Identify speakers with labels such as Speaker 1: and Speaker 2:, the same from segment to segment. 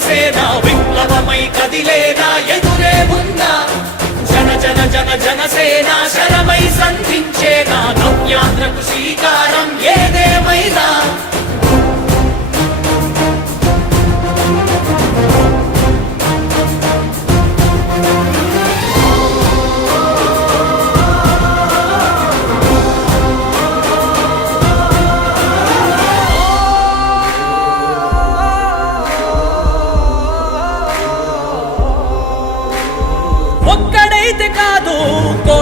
Speaker 1: సేన విప్లవమై కదిలేనా? ఎదురే ఉన్నా జన జన జన జనసేన శరమై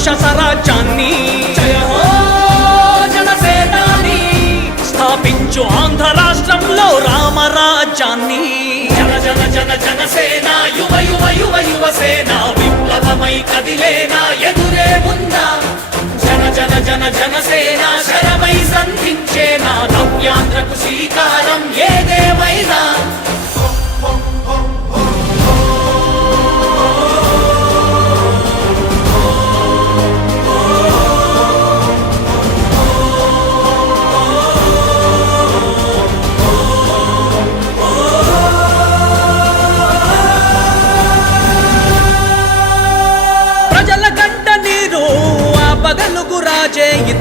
Speaker 1: రాష్ట్రంలో రాక్షస రాజ్యాన్ని జనసేనాని స్థాపించు ఆంధ్ర రాష్ట్రంలో రామరాజ్యాన్ని. జన జన జన జనసేన యువ యువ యువ యువ సేన విప్లవమై కదిలేనా ఎదురే ఉందా జన జన జన జనసేన శరమై సంధించేనా? నవ్యాంధ్రకు శ్రీకారం ఏదేమైనా?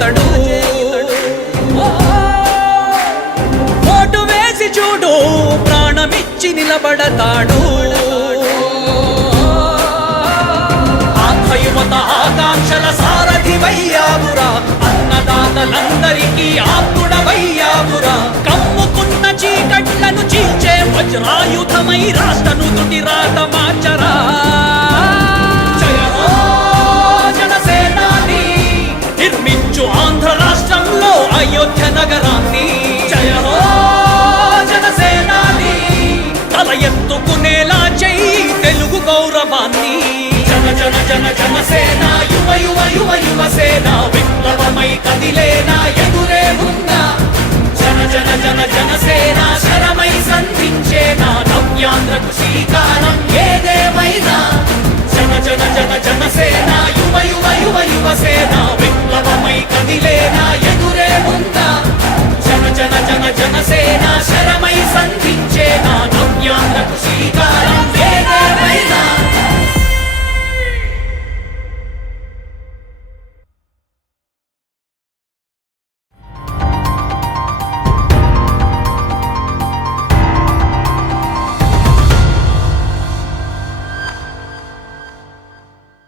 Speaker 1: రాజే ఓటు వేసి చూడు ప్రాణమిచ్చి నిలబడతాడు. ఆంధ్ర ఆకాంక్షల సారథి వయ్యాబురా అన్నదాతలందరికీ ఆత్ముడ వయ్యాబురా కమ్ముకున్న చీకట్లను చీల్చే వజ్రాయుధమై రాష్ట్రను తుటి రాత మార్చరా. నవ్యాంధ్రకు